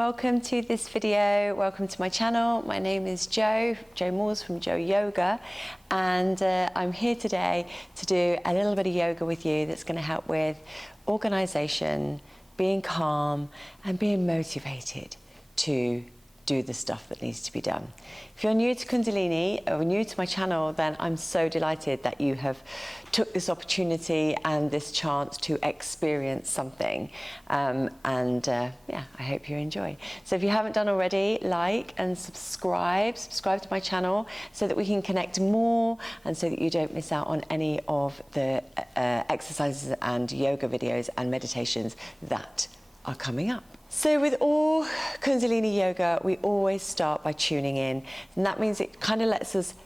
welcome to this video. Welcome to my channel. My name is Jo Moores from Jo Yoga, and I'm here today to do a little bit of yoga with you that's going to help with organisation, being calm and being motivated to do the stuff that needs to be done. If you're new to Kundalini or new to my channel, then I'm so delighted that you have took this opportunity and this chance to experience something. Yeah, I hope you enjoy. So if you haven't done already, like and subscribe to my channel so that we can connect more and so that you don't miss out on any of the exercises and yoga videos and meditations that are coming up. So with all Kundalini yoga, we always start by tuning in, and that means it kind of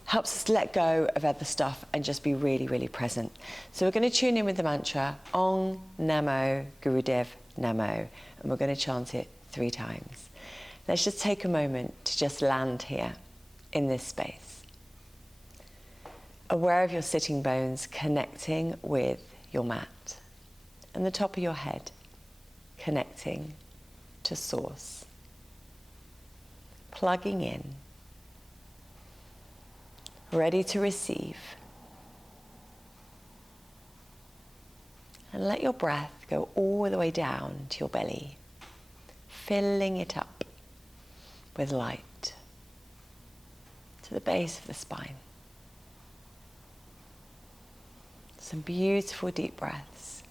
helps us let go of other stuff and just be really, really present. So we're going to tune in with the mantra Om Namo Gurudev Namo, and we're going to chant it 3 times. Let's just take a moment to just land here in this space, aware of your sitting bones connecting with your mat, and the top of your head connecting to source, plugging in, ready to receive. And let your breath go all the way down to your belly, filling it up with light to the base of the spine. Some beautiful deep breaths.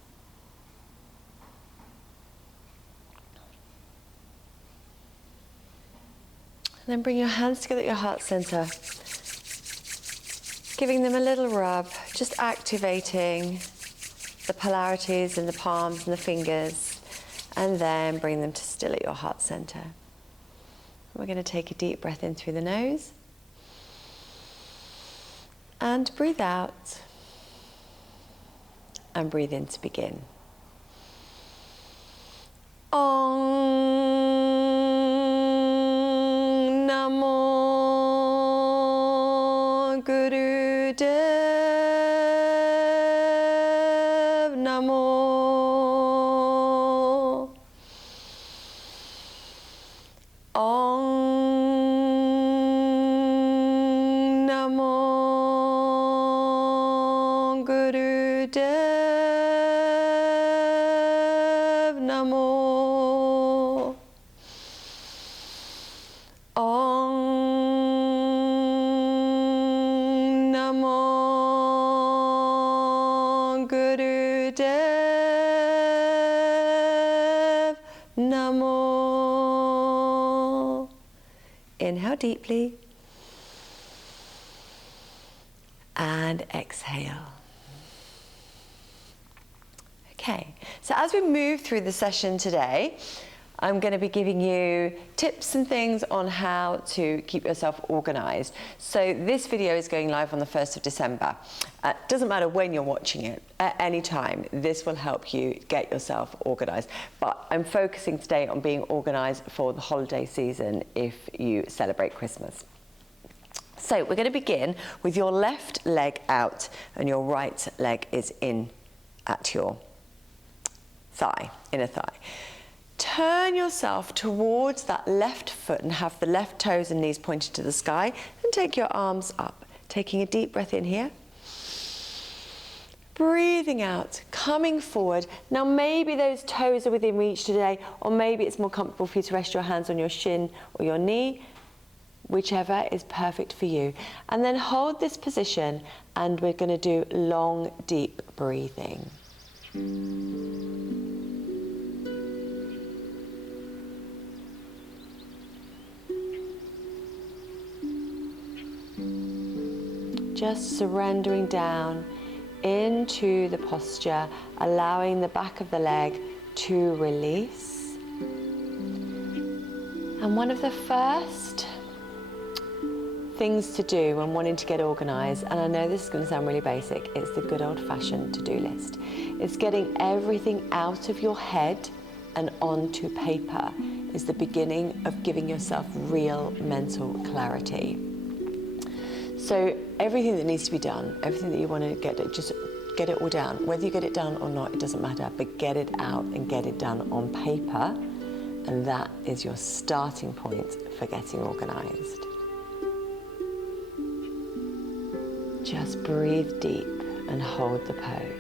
And then bring your hands together at your heart center, giving them a little rub, just activating the polarities in the palms and the fingers, and then bring them to still at your heart center. We're going to take a deep breath in through the nose and breathe out and breathe in to begin. Om Namo Gurudev Namo. Om Namo Gurudev Namo. Om Namo Gurudev Namo. Inhale deeply and exhale. Okay, so as we move through the session today, I'm going to be giving you tips and things on how to keep yourself organized. So this video is going live on the 1st of December. Doesn't matter when you're watching it, at any time, this will help you get yourself organized. But I'm focusing today on being organized for the holiday season if you celebrate Christmas. So we're going to begin with your left leg out and your right leg is in at your thigh, inner thigh. Turn yourself towards that left foot and have the left toes and knees pointed to the sky, and take your arms up. Taking a deep breath in here. Breathing out, coming forward. Now maybe those toes are within reach today, or maybe it's more comfortable for you to rest your hands on your shin or your knee, whichever is perfect for you. And then hold this position, and we're going to do long, deep breathing. Just surrendering down into the posture, allowing the back of the leg to release. And one of the first things to do when wanting to get organized, and I know this is going to sound really basic, it's the good old-fashioned to-do list. It's getting everything out of your head and onto paper is the beginning of giving yourself real mental clarity. So everything that needs to be done, everything that you want to get, just get it all down. Whether you get it done or not, it doesn't matter, but get it out and get it done on paper And that is your starting point for getting organised. Just breathe deep and hold the pose.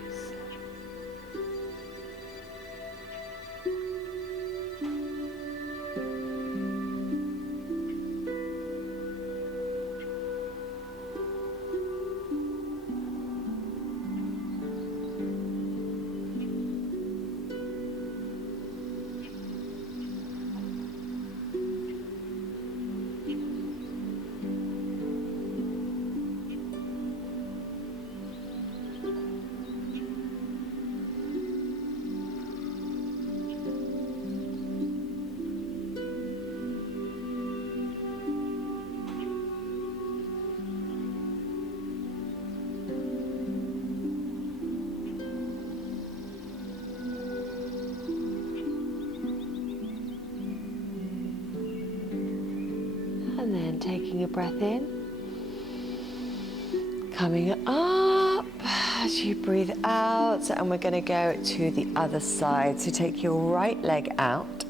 And then taking a breath in, coming up as you breathe out, and we're going to go to the other side. So take your right leg out,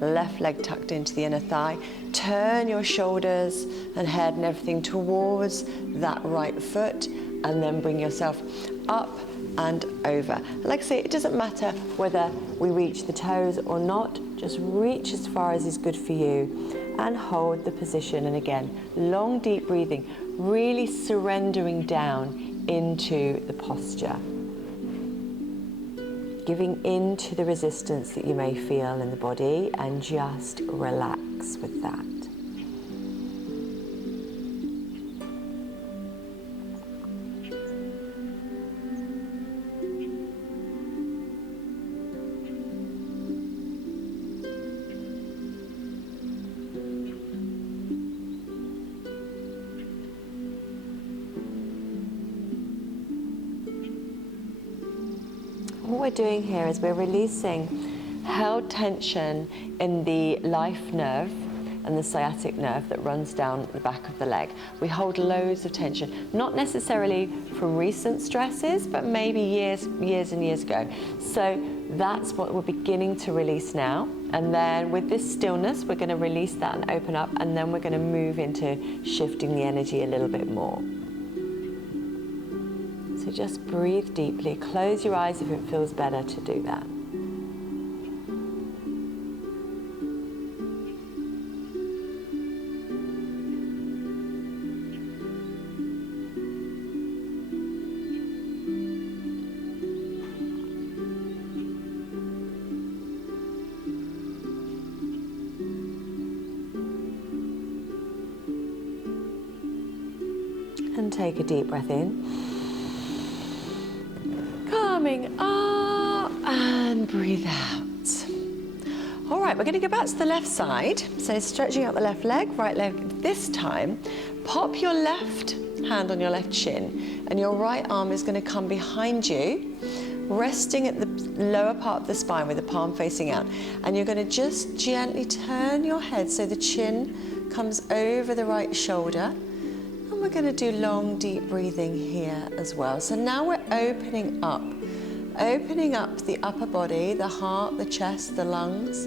left leg tucked into the inner thigh, turn your shoulders and head and everything towards that right foot, and then bring yourself up and over. Like I say, it doesn't matter whether we reach the toes or not, just reach as far as is good for you and hold the position. And again, long deep breathing, really surrendering down into the posture, giving in to the resistance that you may feel in the body, and just relax with that. What we're doing here is we're releasing held tension in the life nerve and the sciatic nerve that runs down the back of the leg. We hold loads of tension, not necessarily from recent stresses, but maybe years and years ago. So that's what we're beginning to release now. And then with this stillness, we're going to release that and open up, and then we're going to move into shifting the energy a little bit more. So just breathe deeply, close your eyes if it feels better to do that. And take a deep breath in. Coming up and breathe out. All right, we're going to go back to the left side. So stretching out the left leg, right leg. This time, pop your left hand on your left shin, and your right arm is going to come behind you, resting at the lower part of the spine with the palm facing out. And you're going to just gently turn your head so the chin comes over the right shoulder. And we're going to do long, deep breathing here as well. So now we're opening up the upper body, the heart, the chest, the lungs,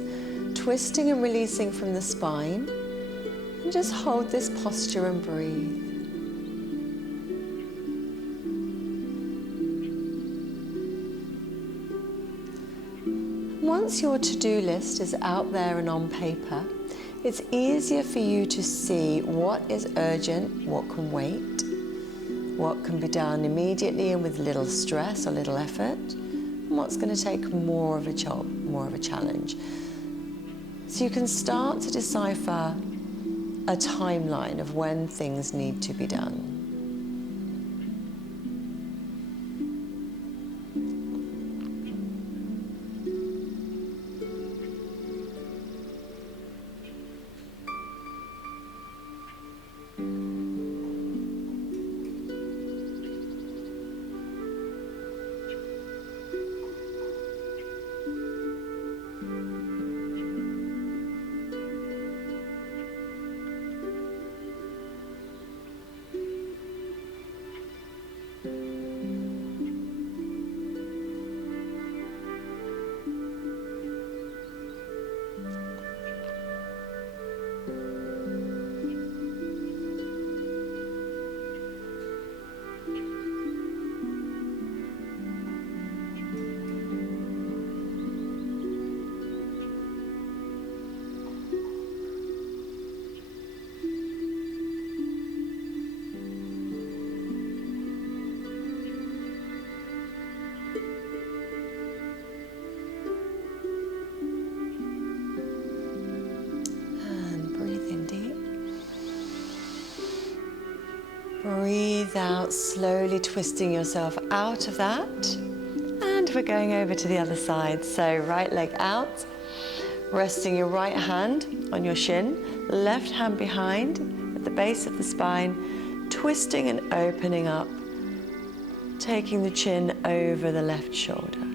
twisting and releasing from the spine. And just hold this posture and breathe. Once your to-do list is out there and on paper, it's easier for you to see what is urgent, what can wait, what can be done immediately and with little stress or little effort, and what's going to take more of a job, more of a challenge. So you can start to decipher a timeline of when things need to be done. breathe out, slowly twisting yourself out of that. And we're going over to the other side. So right leg out, resting your right hand on your shin, left hand behind at the base of the spine, twisting and opening up, taking the chin over the left shoulder.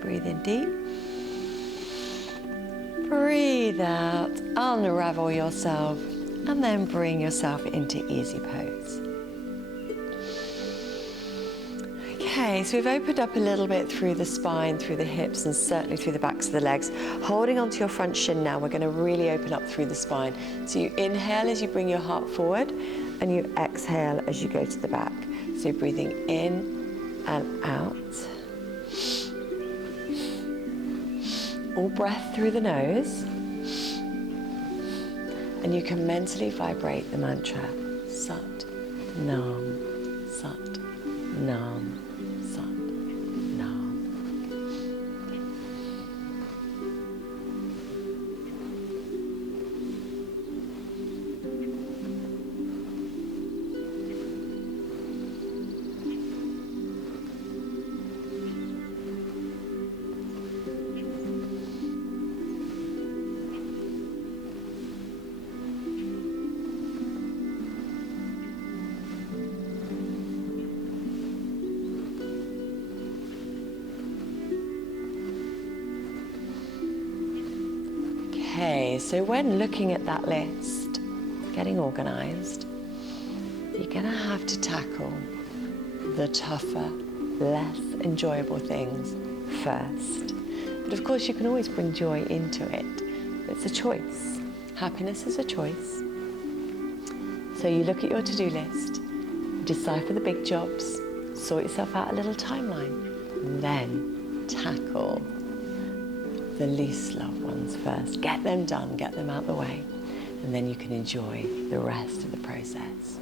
Breathe in deep. Breathe out, unravel yourself, and then bring yourself into easy pose. Okay, so we've opened up a little bit through the spine, through the hips, and certainly through the backs of the legs. Holding onto your front shin now, we're going to really open up through the spine. So you inhale as you bring your heart forward, and you exhale as you go to the back. So you're breathing in and out. All breath through the nose, and you can mentally vibrate the mantra Sat Nam, Sat Nam, Sat Nam. Okay, so when looking at that list, getting organized, you're going to have to tackle the tougher, less enjoyable things first. But of course, you can always bring joy into it. It's a choice. Happiness is a choice. So you look at your to-do list, decipher the big jobs, sort yourself out a little timeline, and then tackle the least loved ones first. Get them done, get them out the way, and then you can enjoy the rest of the process.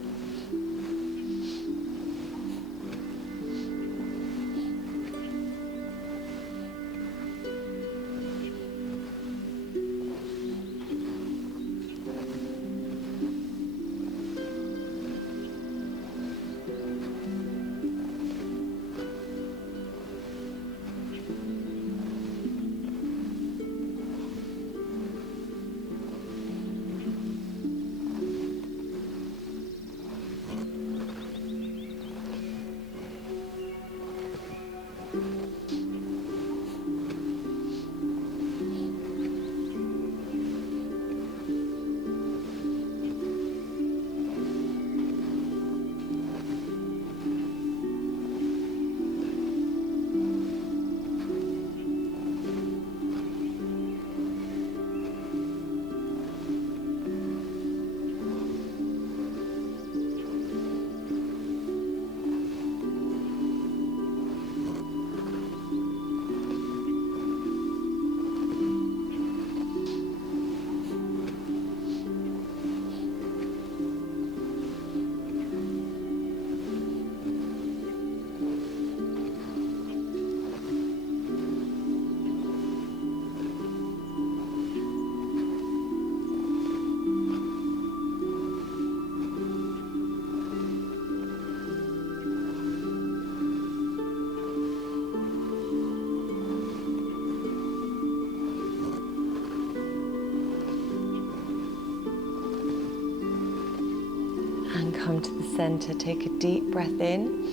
center. Take a deep breath in.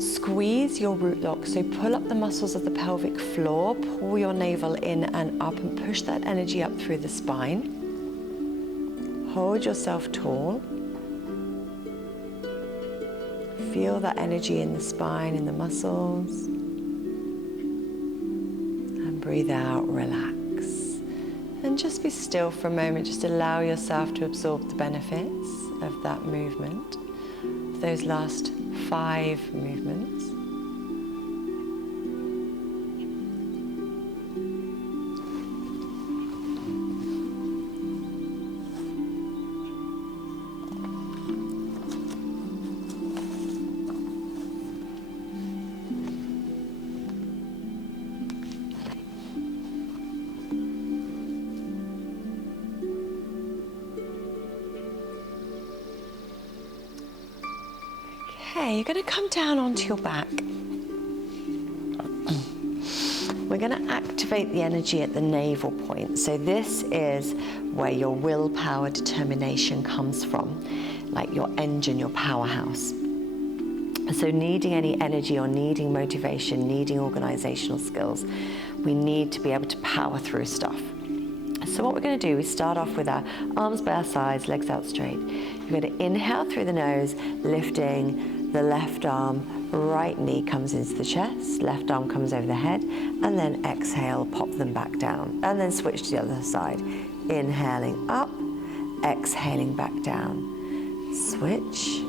Squeeze your root lock, so pull up the muscles of the pelvic floor, pull your navel in and up and push that energy up through the spine. Hold yourself tall. Feel that energy in the spine, in the muscles. And breathe out, relax. And just be still for a moment, just allow yourself to absorb the benefits of that movement, those last 5 movements. Okay, you're going to come down onto your back. We're going to activate the energy at the navel point. So this is where your willpower, determination comes from, like your engine, your powerhouse. So needing any energy or needing motivation, needing organizational skills, we need to be able to power through stuff. So what we're going to do, we start off with our arms by our sides, legs out straight. You're going to inhale through the nose, lifting the left arm, right knee comes into the chest, left arm comes over the head, and then exhale, pop them back down. And then switch to the other side. Inhaling up, exhaling back down. Switch.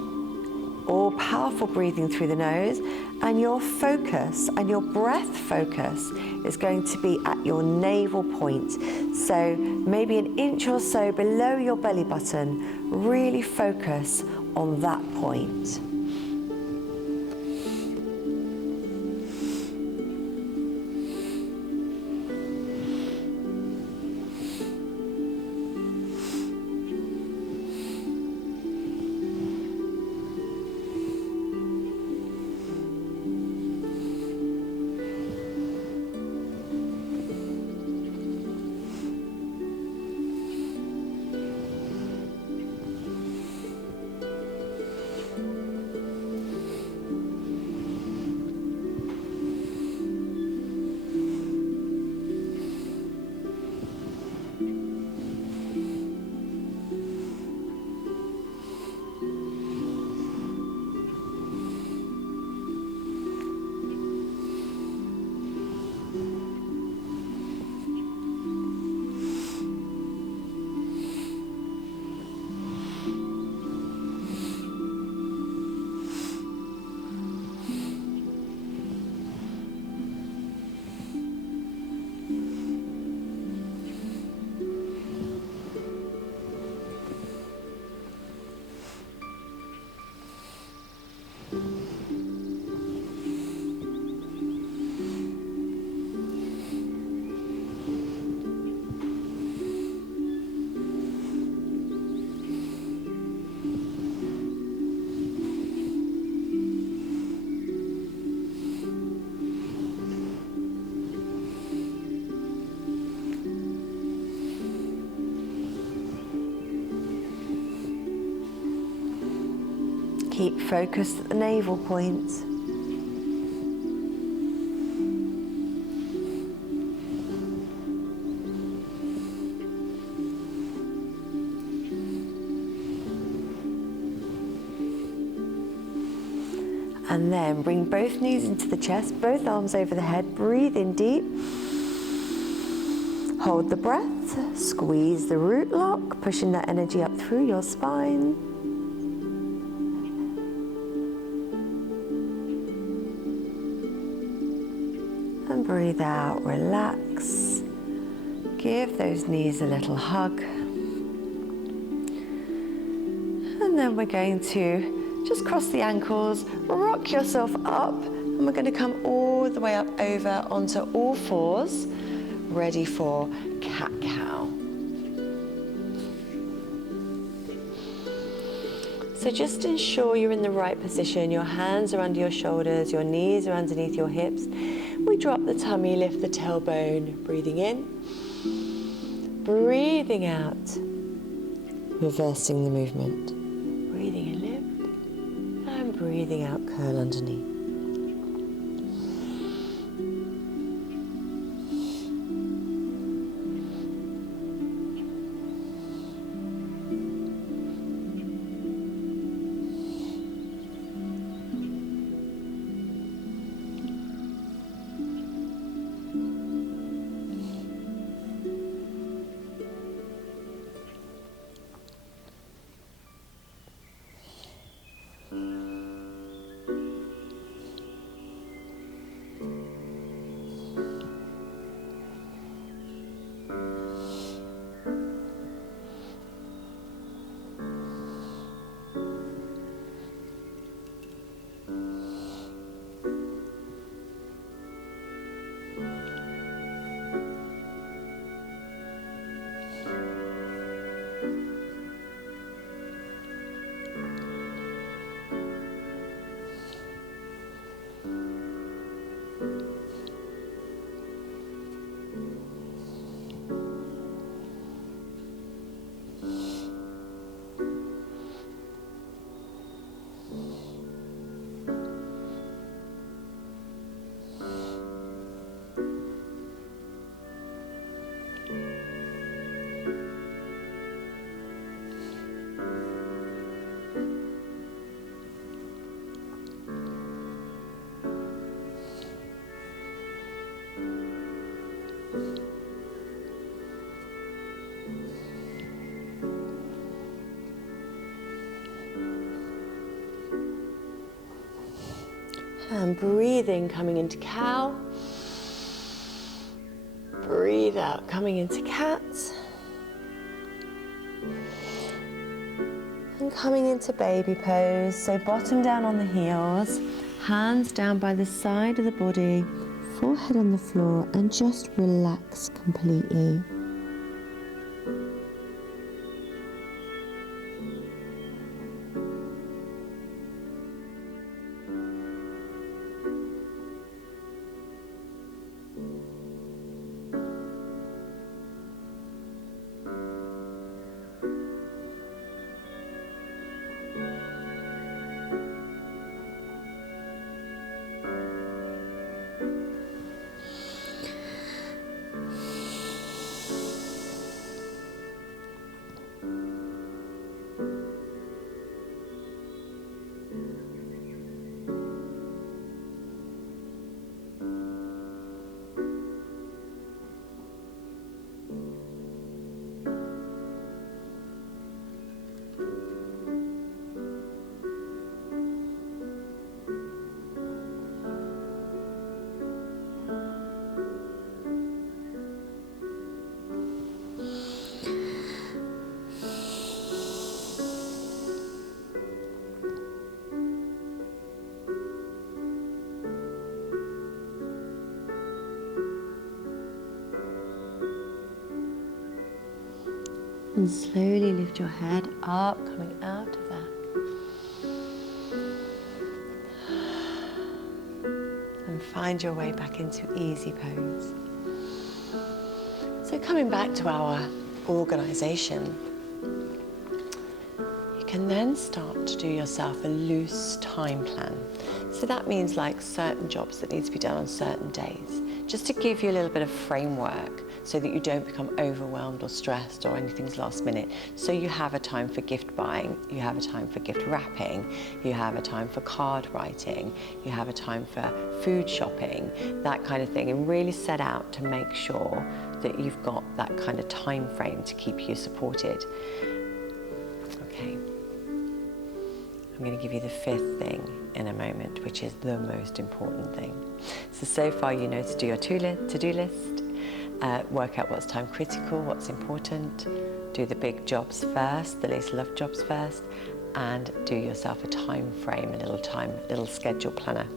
All powerful breathing through the nose, and your focus and your breath focus is going to be at your navel point. So maybe an inch or so below your belly button, really focus on that point. Keep focused at the navel point. And then bring both knees into the chest, both arms over the head. Breathe in deep. Hold the breath. Squeeze the root lock, pushing that energy up through your spine. And breathe out, relax. Give those knees a little hug. And then we're going to just cross the ankles, rock yourself up, and we're going to come all the way up over onto all fours, ready for cat-cow. So just ensure you're in the right position. Your hands are under your shoulders, your knees are underneath your hips. We drop the tummy, lift the tailbone, breathing in, breathing out, reversing the movement. breathing in, lift, and breathing out, curl underneath. And breathing, coming into cow. Breathe out, coming into cat. And coming into baby pose. So bottom down on the heels, hands down by the side of the body, forehead on the floor, and just relax completely. And slowly lift your head up, coming out of that. And find your way back into easy pose. So coming back to our organisation, you can then start to do yourself a loose time plan. So that means like certain jobs that need to be done on certain days, just to give you a little bit of framework so that you don't become overwhelmed or stressed or anything's last minute. So you have a time for gift buying, you have a time for gift wrapping, you have a time for card writing, you have a time for food shopping, that kind of thing, and really set out to make sure that you've got that kind of time frame to keep you supported. Okay. I'm going to give you the fifth thing in a moment, which is the most important thing. So far you know to do your to-do list, work out what's time critical, what's important, do the big jobs first, the least loved jobs first, and do yourself a time frame, a little schedule planner.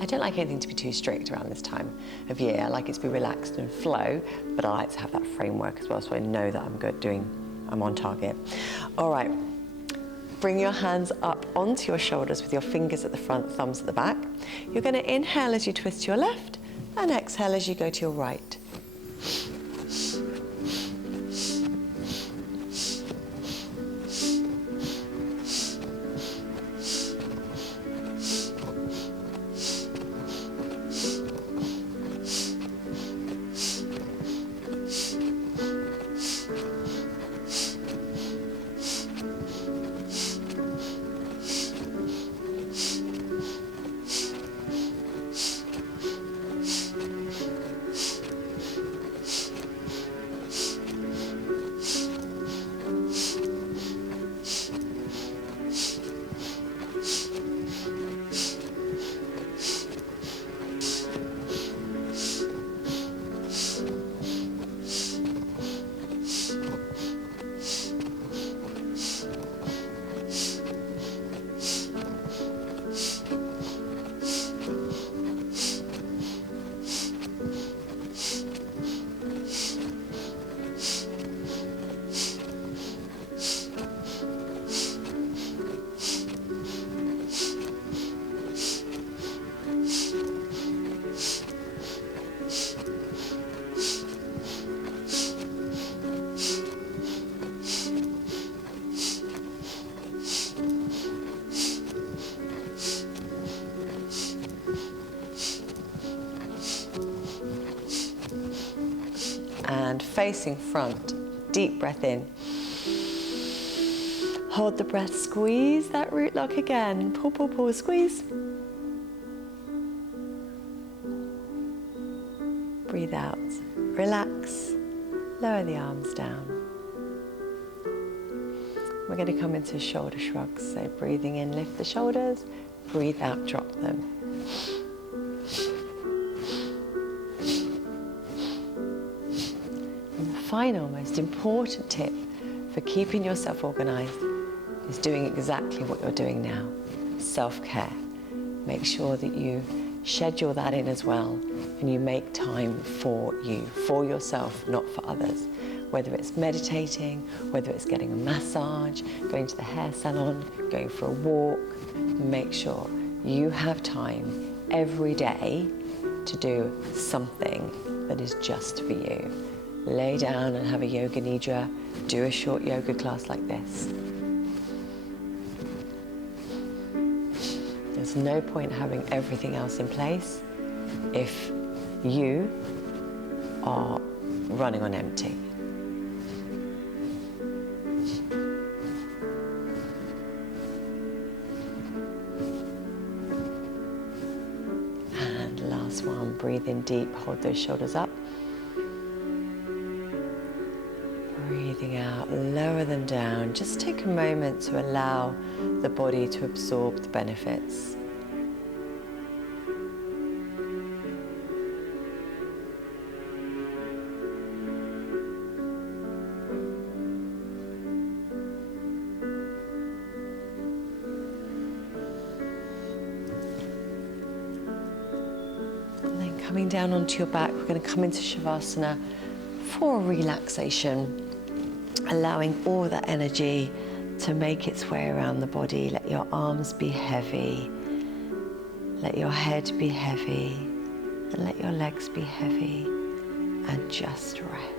I don't like anything to be too strict around this time of year. I like it to be relaxed and flow, but I like to have that framework as well, so I know that I'm on target. All right. Bring your hands up onto your shoulders with your fingers at the front, thumbs at the back. You're going to inhale as you twist to your left and exhale as you go to your right. and facing front. Deep breath in. Hold the breath, squeeze that root lock again. Pull, pull, pull, squeeze. Breathe out, relax, lower the arms down. We're going to come into shoulder shrugs. So breathing in, lift the shoulders, breathe out, drop them. And the final, most important tip for keeping yourself organized is doing exactly what you're doing now. Self-care. Make sure that you schedule that in as well, and you make time for you, for yourself, not for others. Whether it's meditating, whether it's getting a massage, going to the hair salon, going for a walk, make sure you have time every day to do something that is just for you. Lay down and have a yoga nidra, do a short yoga class like this. There's no point having everything else in place if you are running on empty. And last one, breathe in deep, hold those shoulders up. Breathing out, lower them down. Just take a moment to allow the body to absorb the benefits. And then coming down onto your back, we're going to come into Shavasana for relaxation, allowing all that energy to make its way around the body. Let your arms be heavy, let your head be heavy, and let your legs be heavy, and just rest.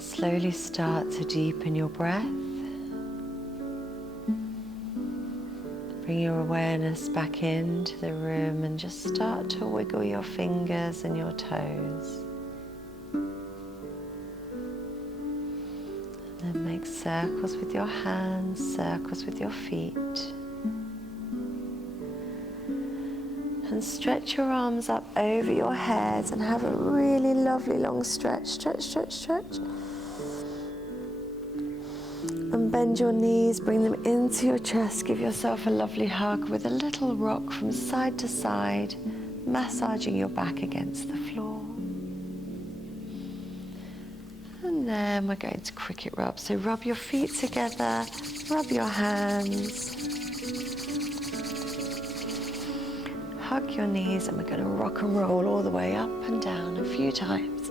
Slowly start to deepen your breath. Bring your awareness back into the room and just start to wiggle your fingers and your toes. And then make circles with your hands, circles with your feet. And stretch your arms up over your head and have a really lovely long stretch. Stretch, stretch, stretch. And bend your knees, bring them into your chest. Give yourself a lovely hug with a little rock from side to side, massaging your back against the floor. And then we're going to cricket rub. So rub your feet together, rub your hands. Hug your knees, and we're going to rock and roll all the way up and down a few times.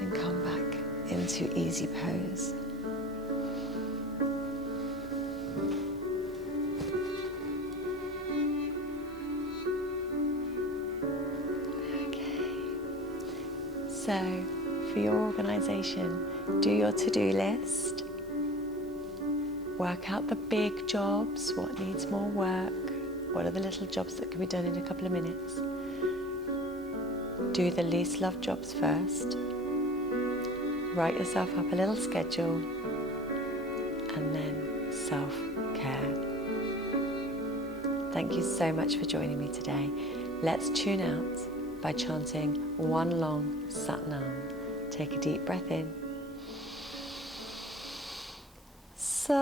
And come back into easy pose. Okay. So, for your organisation, do your to-do list. Work out the big jobs, what needs more work, what are the little jobs that can be done in a couple of minutes. Do the least loved jobs first. Write yourself up a little schedule, and then self-care. Thank you so much for joining me today. Let's tune out by chanting one long Sat Nam. Take a deep breath in. Sat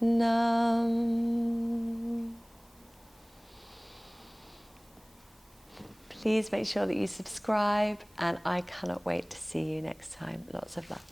Nam. Please make sure that you subscribe, and I cannot wait to see you next time. Lots of love.